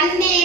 grande.